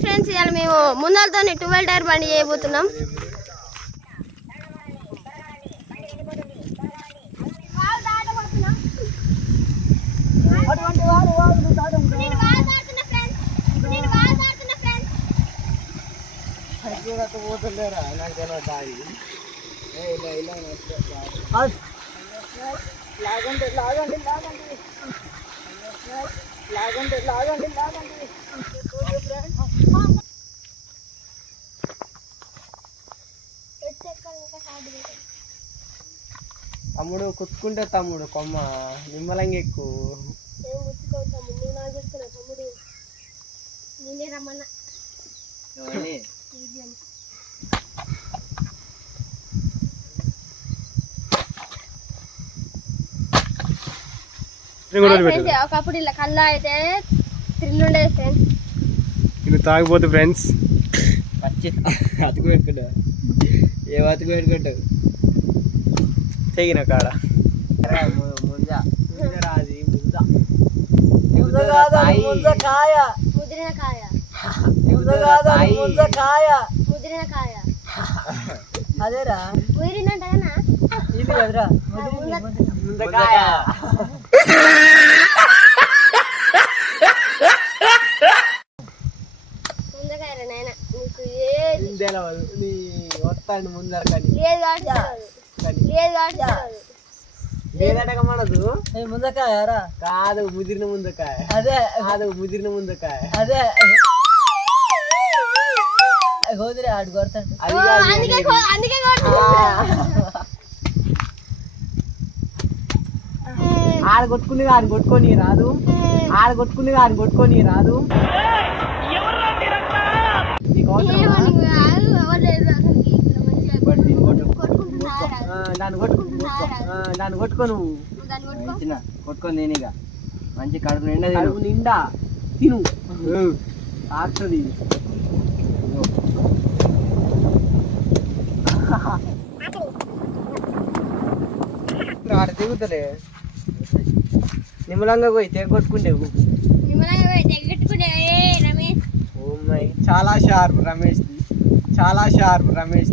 Friends ఇవాళ మేము ముందలతో 12 tyre బండి చేయబోతున్నాం. తమ్ముడు కుచ్చుకుంటే తమ్ముడు కొమ్మ నిమ్మలంగా ఎక్కువ ఒకప్పుడు ఇలా కళ్ళ అయితే థ్రిల్ ఉండేది ఫ్రెండ్స్. ఇది తాగిపోతే ఫ్రెండ్స్ అతుకు పెట్టుకుంటా ఏ అతుకు పెట్టుకుంటావు తెగిన కాడ అదేరా ముదిరినంటనా ఇది కదరా ముందకాయ ముందకాయరా నాయన నీకు ఏది తెలవదు నీ వస్తాండి ముందర కానీ లేదటక మనదు ముందకాయరా కాదు ముదిరిన ముందకాయ అదే కాదు ముదిరిన ముందకాయ అదే గోదిరే ఆడు కొడతాడు ఆడ కొట్టుకుని ఆడ కొట్టుకొని రాదు ఆడ కొట్టుకుని ఆడ కొట్టుకొని రాదు దాన్ని కొట్టుకోను కొట్టుకొని నేనిగా మంచి కడుపు నిండా కడుపు నిండా తిను ఆడుతుంది ఆడ దిగుతలే నిమ్మలంగా పోయి తెగొట్టుకుంటేవు చాలా షార్ప్ రమేష్ చాలా షార్ప్ రమేష్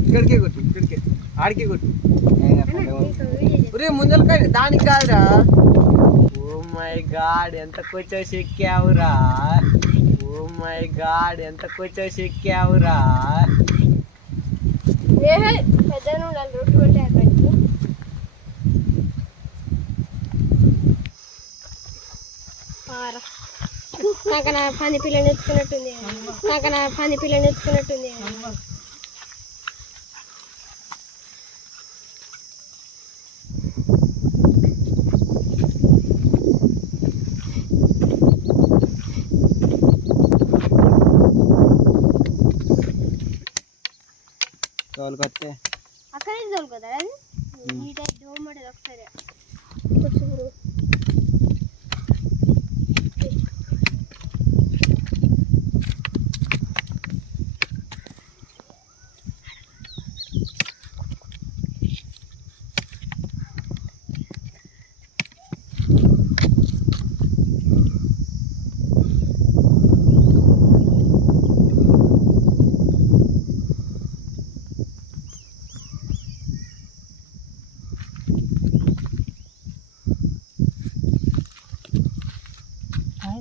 ఇక్కడికే కొట్టు ఇక్కడికే ఆడికే కొట్టు ముందలకాయ దానికి కాదురా. ఓ మై గాడ్ ఎంత కొంచెం చెక్కావురా ఓ మై గాడ్ ఎంత కొంచెం చెక్కావురా నాకు నా పని పిల్లని ఎత్తుకున్నట్టుంది తోలుకొస్తే అక్కడే తోలుకోదా అది నీట్ అయితే దోమడేది ఒకసారి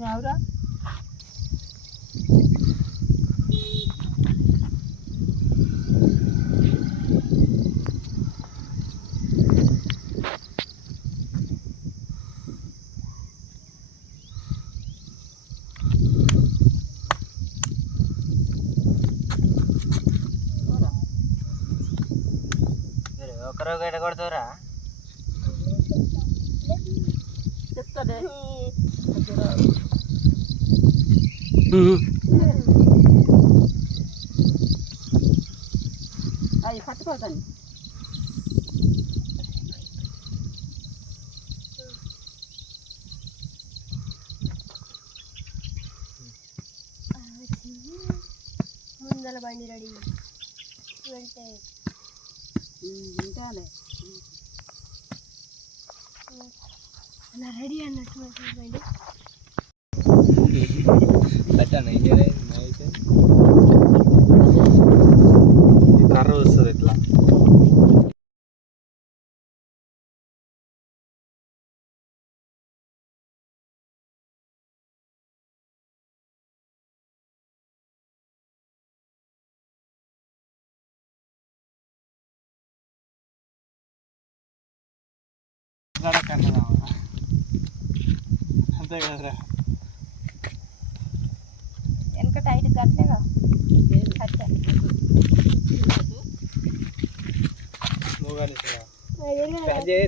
అవురా ఒకరో గడ్డ కొడతారా చెప్తాడే అది పట్టుకోకండి ముందల బండి రెడీ వెళ్తే వింటాలే అలా రెడీ అన్నట్టు బండి పెట్టాను దడక్ అన్నదా అంతే కదరా వెనక టైట్ కట్టలేదా కట్ట నువ్వు కానీ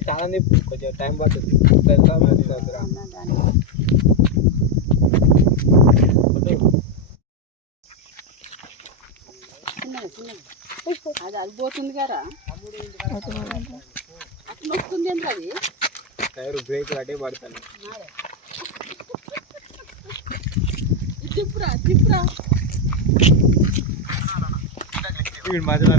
చాలా కొంచెం టైం పడుతుంది అది అలిపోతుంది కదా అట్లా వస్తుంది ఎంత అది టైర్ బ్రేక్ అటే పడతాను తిప్పురా తిప్పురా వీడు మధ్యలో